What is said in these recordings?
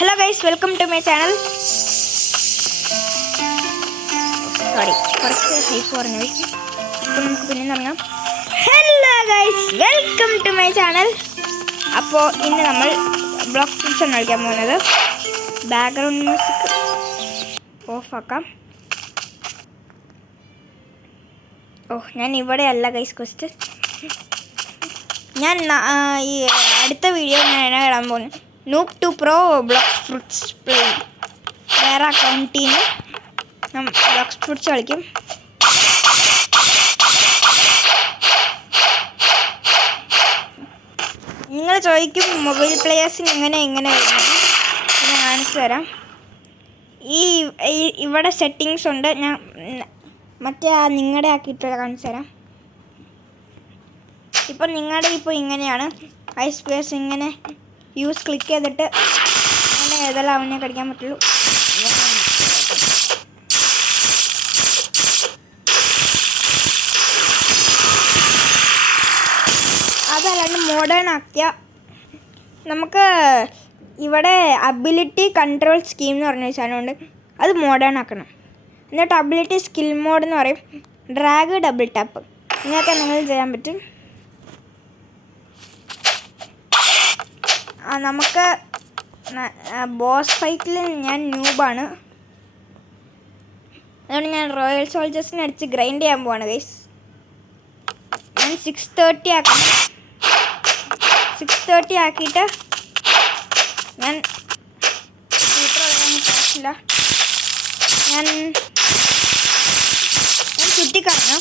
Hello guys, welcome to my channel. Sorry, കുറച്ച് hype പറഞ്ഞു. അപ്പോൾ നമുക്ക് പിന്നെ തുടങ്ങാം. Hello guys, welcome to my channel. അപ്പോൾ ഇന്ന് നമ്മൾ ബ്ലോക്ക് സ്വിച്ച് ആണ് കളിക്കാൻ പോകുന്നത്. ബാക്ക്ഗ്രൗണ്ട് മ്യൂസിക് ഓഫ് ആക്കാം. ഞാൻ ഇവിടെ അല്ല ഗൈസ് ക്വസ്റ്റ്. ഞാൻ ഈ അടുത്ത വീഡിയോ ഞാൻ ഇടാൻ പോകുന്നു. Noob to Pro Blox Fruits Play. വേറെ അക്കൗണ്ടിൽ നിന്ന് ബ്ലോക്സ് ഫ്രൂട്ട്സ് കളിക്കും. നിങ്ങൾ ചോദിക്കും മൊബൈൽ പ്ലേയേഴ്സിന് എങ്ങനെ വരുന്നത്. ഞാൻ കാണിച്ചു തരാം. ഇവിടെ സെറ്റിങ്സ് ഉണ്ട്. ഞാൻ മറ്റേ നിങ്ങളുടെ ആക്കിയിട്ടുള്ള കാണിച്ചു തരാം. ഇപ്പം നിങ്ങളുടെ ഇപ്പോൾ ഇങ്ങനെയാണ് ഐസ് പ്ലേയേഴ്സ്. ഇങ്ങനെ യൂസ് ക്ലിക്ക് ചെയ്തിട്ട് അങ്ങനെ ഏതെല്ലാം അവനെ കടിക്കാൻ പറ്റുള്ളൂ. അതല്ലാണ്ട് മോഡേൺ ആക്കിയ നമുക്ക് ഇവിടെ അബിലിറ്റി കൺട്രോൾ സ്കീം എന്ന് പറഞ്ഞ സാധനമുണ്ട്. അത് മോഡേൺ ആക്കണം. എന്നിട്ട് അബിലിറ്റി സ്കിൽ മോഡ് എന്ന് പറയും. ഡ്രാഗ് ഡബിൾ ടാപ്പ് ഇങ്ങനെയൊക്കെ നിങ്ങൾ ചെയ്യാൻ പറ്റും. നമുക്ക് ബോസ് ഫൈറ്റിൽ ഞാൻ ന്യൂബാണ്. അതുകൊണ്ട് ഞാൻ റോയൽ സോൾജേഴ്സിനെ അടിച്ച് ഗ്രൈൻഡ് ചെയ്യാൻ പോവാണ് ഗൈസ്. ഞാൻ 6:30 ആക്കണം. 6:30 ആക്കിയിട്ട് ഞാൻ ഞാൻ ചുറ്റിക്കറങ്ങാം.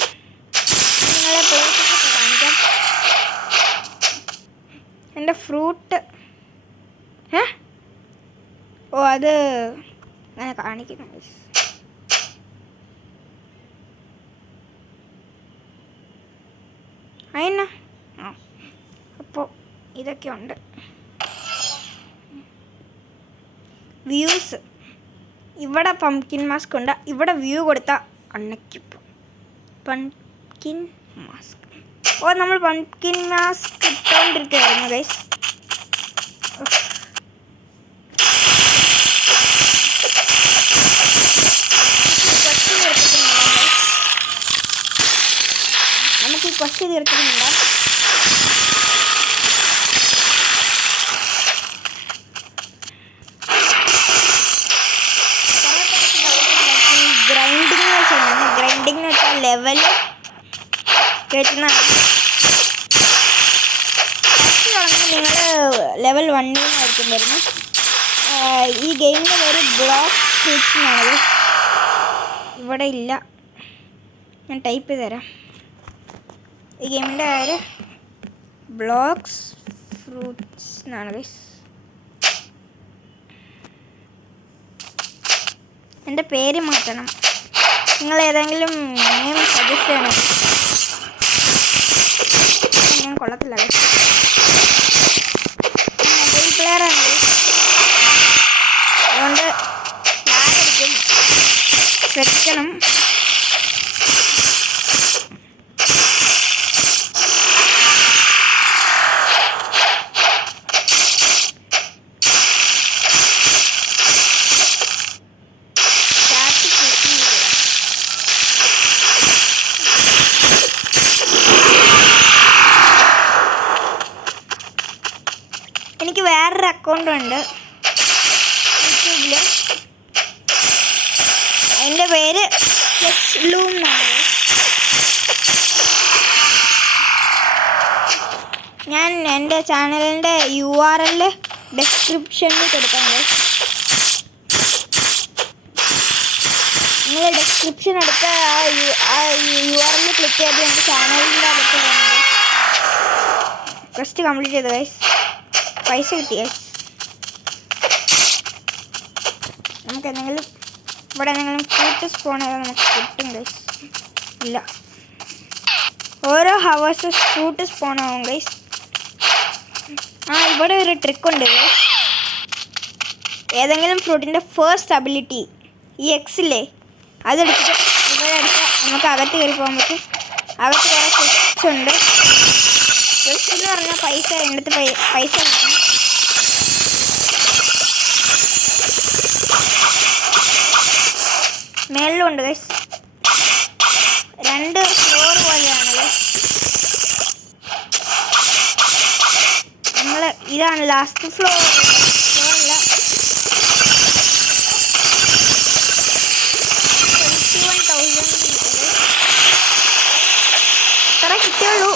നിങ്ങളെ പ്ലേസൊക്കെ കാണിക്കാം. എൻ്റെ ഫ്രൂട്ട് അത് അങ്ങനെ കാണിക്കുന്നു. അതിനാ അപ്പോൾ ഇതൊക്കെ ഉണ്ട്. വ്യൂസ് ഇവിടെ പംകിൻ മാസ്ക് ഉണ്ട്. ഇവിടെ വ്യൂ കൊടുത്താൽ അണ്ണയ്ക്കിപ്പോൾ പംകിൻ മാസ്ക്. നമ്മൾ പംകിൻ മാസ്ക് ഇട്ടുകൊണ്ടിരിക്കുകയായിരുന്നു ഗൈസ്. നമുക്ക് ഈ ക്വസ്റ്റ് തീർക്കുന്നുണ്ട്. ഗ്രൈൻഡിങ് എന്ന് വെച്ചാൽ ലെവൽ കയറ്റുന്നതാണ്. നിങ്ങൾ ലെവൽ 1 വരുന്നത്. ഈ ഗെയിമിൻ്റെ പേര് ബ്ലോക്ക് ഫ്രൂട്ട്സ് എന്നാണ്. ഇവിടെ ഇല്ല, ഞാൻ ടൈപ്പ് ചെയ്ത് തരാം. ഈ ഗെയിമിൻ്റെ പേര് ബ്ലോക്സ് ഫ്രൂട്ട്സ് എന്നാണ് ഗൈസ്. എൻ്റെ പേര് മാറ്റണം. നിങ്ങൾ ഏതെങ്കിലും നെയിം സജസ്റ്റ് ചെയ്യണം. ഞാൻ കൊള്ളത്തില്ല. മൊബൈൽ പ്ലെയറാണ്. അതുകൊണ്ട് ലാഗടിക്കും, ശ്രദ്ധിക്കണം. എനിക്ക് വേറൊരു അക്കൗണ്ടുണ്ട് യൂട്യൂബിൽ. അതിൻ്റെ പേര് ഫ്ലെക്സ്ലൂ എന്നാണ്. ഞാൻ എൻ്റെ ചാനലിൻ്റെ URL ഡിസ്ക്രിപ്ഷനിൽ കൊടുക്കുന്നത്. നിങ്ങൾ ഡിസ്ക്രിപ്ഷൻ എടുത്ത് ആ URL ക്ലിക്ക് ചെയ്ത് എൻ്റെ ചാനലിൻ്റെ അകത്ത് വരുന്നത്. ഫസ്റ്റ് കംപ്ലീറ്റ് ചെയ്തു ഗൈസ്. പൈസ കിട്ടിയേ. നമുക്ക് എന്തെങ്കിലും ഇവിടെ എന്തെങ്കിലും ഫ്രൂട്ട് സ്പോൺ ചെയ്താൽ നമുക്ക് കിട്ടും ഗൈസ്. ഇല്ല, ഓരോ ഹവേഴ്സ് ഫ്രൂട്ട് സ്പോൺ ആവും ഗൈസ്. ഇവിടെ ഒരു ട്രിക്കുണ്ട് ഗൈസ്. ഏതെങ്കിലും ഫ്രൂട്ടിൻ്റെ ഫസ്റ്റ് അബിലിറ്റി ഈ എക്സില്ലേ അതെടുത്തിട്ട് ഇവിടെ അടിച്ചാൽ നമുക്ക് അകത്ത് കയറി പോകാൻ പറ്റും. അകത്ത് കുറേ ഫ്രൂട്ട്സ് ഉണ്ട്. ഫ്രൂട്ട്സ് എന്ന് പറഞ്ഞാൽ പൈസ എടുത്ത് പൈസ കിട്ടും. മേളിലുണ്ട് ഗൈസ്. 2 ഫ്ലോർ പോലെയാണ് ഗൈസ്. ഇതാണ് ലാസ്റ്റ് ഫ്ലോറല്ല. 21,000 ഇത്ര കിട്ടിയുള്ളൂ.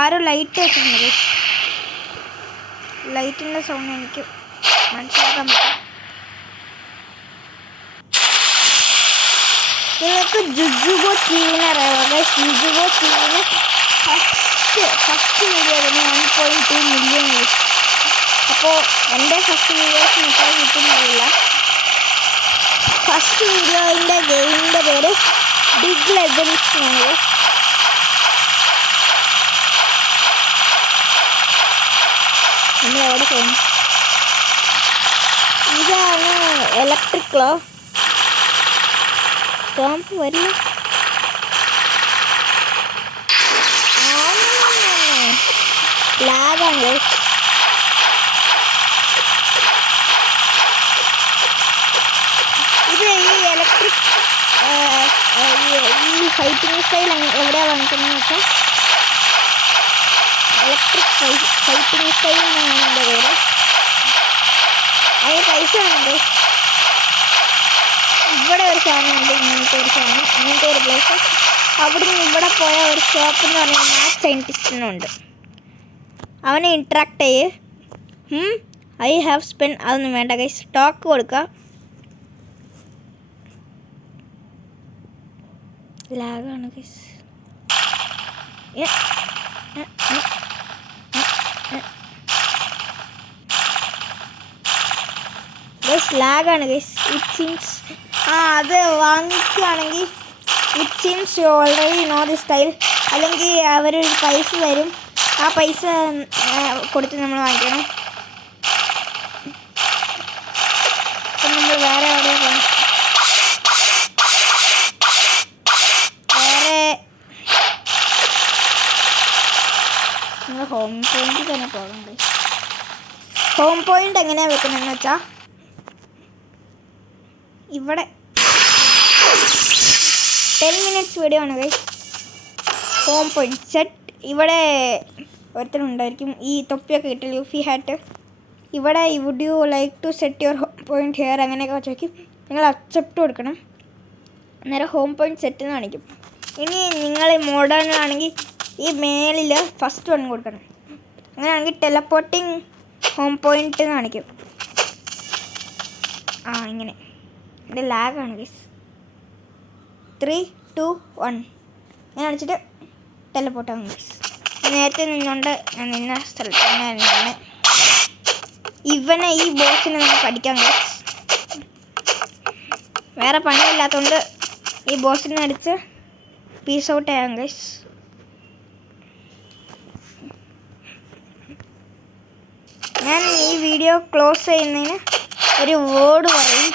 ആരും ലൈറ്റ് വെച്ചിട്ടുണ്ട്. ലൈറ്റിൻ്റെ സൗണ്ട് എനിക്ക് മനസ്സിലാക്കാൻ പറ്റും. നിങ്ങൾക്ക് ജുജുബോ ടീവിനെ അറിയാമോ? ജുജുബോ ടീവിന് ഫസ്റ്റ് വീഡിയോ തന്നെ 1.2 മില്യൺ വ്യൂസ്. അപ്പോൾ എൻ്റെ ഫസ്റ്റ് വീഡിയോസിന് എത്ര കിട്ടുന്നില്ല. ഫസ്റ്റ് വീഡിയോൻ്റെ ഗെയിമിൻ്റെ പേര് ബിഗ് ലെജൻഡ്സ് എന്നാണ്. നമ്മൾ എവിടെ പോകുന്നു? ഇതാണ് ഇലക്ട്രിക്കലോ സ്റ്റോംപ്പ് വരില്ല. ലാഗാണ്. ഇത് ഈ ഇലക്ട്രിക് ഈ ഫൈറ്റിംഗ് സ്റ്റൈൽ എവിടെയാണ് കാണിക്കുന്നതെന്ന് വെച്ചാൽ ഇലക്ട്രിക് ഫൈറ്റിംഗ് സ്റ്റൈൽ എന്നാണ് എൻ്റെ പേര്. അതിന് പൈസ ഉണ്ട്. ഇവിടെ ഒരു സാധനമുണ്ട്, ഇങ്ങനത്തെ ഒരു സാധനം, ഇങ്ങനത്തെ ഒരു പ്ലേസ്. അവിടെ നിന്ന് ഇവിടെ പോയ ഒരു ഷോപ്പ് എന്ന് പറഞ്ഞാൽ മാത്സ് സയൻറ്റിസ്റ്റിനുണ്ട്. അവനെ ഇൻട്രാക്ട് ചെയ്യ്. I have spent. അതൊന്നും വേണ്ട ഗൈസ്. ടോക്ക് കൊടുക്കുക. ലാഗാണ് ഗൈസ്. ലാഗാണ് ഗൈസ്. ഇറ്റ് സീംസ് അത് വാങ്ങിക്കുകയാണെങ്കിൽ it seems you already know the style. അല്ലെങ്കിൽ അവരൊരു പൈസ തരും. ആ പൈസ കൊടുത്ത് നമ്മൾ വാങ്ങിക്കണം. അപ്പം നമ്മൾ വേറെ എവിടെ പോകണം? വേറെ നമ്മൾ ഹോം പോയിന്റിൽ തന്നെ പോകണം. ഹോം പോയിന്റ് എങ്ങനെയാണ് വെക്കുന്നതെന്ന് വെച്ചാൽ ഇവിടെ 10 മിനിറ്റ്സ് വീഡിയോ ആണ് ഗൈസ്. Home point set. ഇവിടെ ഒരുത്തരുണ്ടായിരിക്കും ഈ തൊപ്പിയൊക്കെ കിട്ടും, ലൂഫി ഹാറ്റ്. ഇവിടെ would you like to set your home point here അങ്ങനെയൊക്കെ ചോദിക്കും. നിങ്ങൾ അക്സെപ്റ്റ് കൊടുക്കണം. അന്നേരം ഹോം പോയിന്റ് സെറ്റ് എന്ന് കാണിക്കും. ഇനി നിങ്ങൾ മോഡേണിലാണെങ്കിൽ ഈ മേളിൽ ഫസ്റ്റ് വൺ കൊടുക്കണം. അങ്ങനെയാണെങ്കിൽ ടെലപ്പോർട്ടിങ് ഹോം പോയിന്റ് എന്ന് കാണിക്കും. ഇങ്ങനെ. എൻ്റെ ലാഗാണ് ഗൈസ്. 3, 2, 1 ഞാൻ കാണിച്ചിട്ട് ടെലപ്പോർട്ടാകും ഗൈസ്. നേരത്തെ നിന്നുകൊണ്ട് ഞാൻ നിന്ന സ്ഥലത്ത് തന്നെ ഇവനെ ഈ ബോസിനെ നമുക്ക് പഠിക്കാം ഗൈസ്. വേറെ പണിയില്ലാത്തതുകൊണ്ട് ഈ ബോസിനെ അടിച്ച് പീസ് ഔട്ട് ചെയ്യാം ഗൈസ്. ഞാൻ ഈ വീഡിയോ ക്ലോസ് ചെയ്യുന്നതിന് ഒരു വേർഡ് പറയും.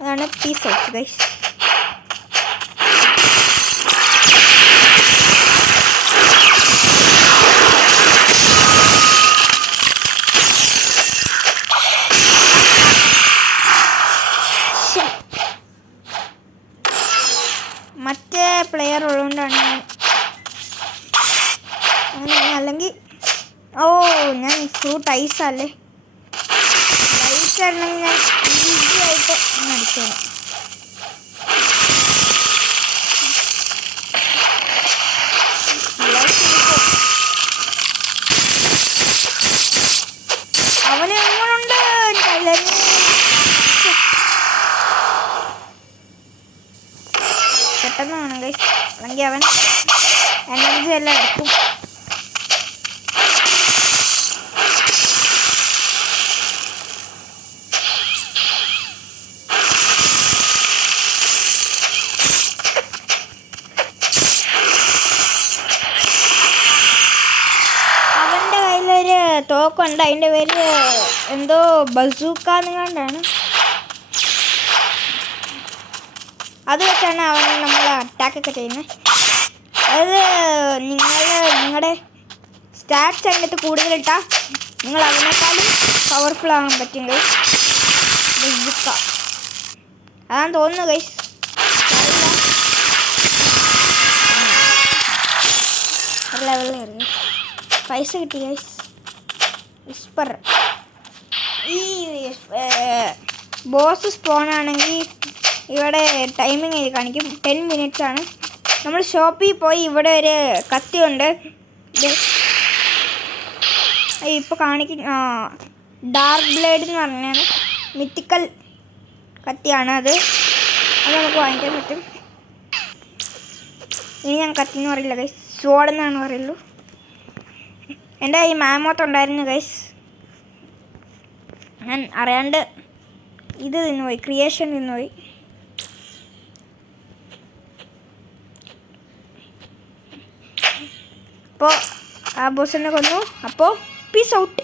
അതാണ് പീസ് ഔട്ട് ഗൈസ്. മറ്റേ പ്ലെയർ ഉള്ളതുകൊണ്ടാണ് അങ്ങനെ. അല്ലെങ്കിൽ ഞാൻ ഫ്രൂട്ട് ഐസല്ലേ. ഐസ് ആണെങ്കിൽ ഞാൻ ഈസി ആയിട്ട് അടിച്ചേനെ. അവന് എങ്ങനുണ്ട് പെട്ടെന്ന് വേണം ഗൈസ്. അല്ലെങ്കിൽ അവൻ എനർജി എല്ലാം എടുക്കും. തോക്കുണ്ട്. അതിൻ്റെ പേര് എന്തോ ബസൂക്കാന്ന് കണ്ടാണ്. അത് വെച്ചാണ് അവൻ നമ്മൾ അറ്റാക്കൊക്കെ ചെയ്യുന്നത്. അതായത് നിങ്ങളുടെ സ്റ്റാറ്റ്സ് അതിനകത്ത് കൂടുതലിട്ടാൽ നിങ്ങൾ അതിനേക്കാളും പവർഫുൾ ആകാൻ പറ്റും ഗൈസ്. അതാണ് തോന്നുന്നു ഗൈസ്. ലെവലിൽ പൈസ കിട്ടി ഗൈസ്. വിസ്പർ ഈ ബോസ് സ്പോൺ ആണെങ്കിൽ ഇവിടെ ടൈമിങ് എഴുതി കാണിക്കും. 10 minutes ആണ്. നമ്മൾ ഷോപ്പിൽ പോയി ഇവിടെ ഒരു കത്തിയുണ്ട്. ഇപ്പോൾ കാണിക്കും. ഡാർക്ക് ബ്ലേഡ് എന്ന് പറഞ്ഞാൽ മിത്തിക്കൽ കത്തിയാണ്. അത് നമുക്ക് വാങ്ങിക്കാൻ പറ്റും. ഇനി ഞാൻ കത്തി എന്ന് പറയില്ല ഗൈസ്, സ്വോർഡ് എന്നാണ് പറയുള്ളൂ. എൻ്റെ ഈ മാമോത്ത് ഉണ്ടായിരുന്നു ഗൈസ്. ഞാൻ അറിയാണ്ട് ഇത് തിന്നുപോയി, ക്രിയേഷൻ തിന്നുപോയി. അപ്പോൾ ആ ബോസിനെ കൊന്നു. അപ്പോൾ പീസ് ഔട്ട്.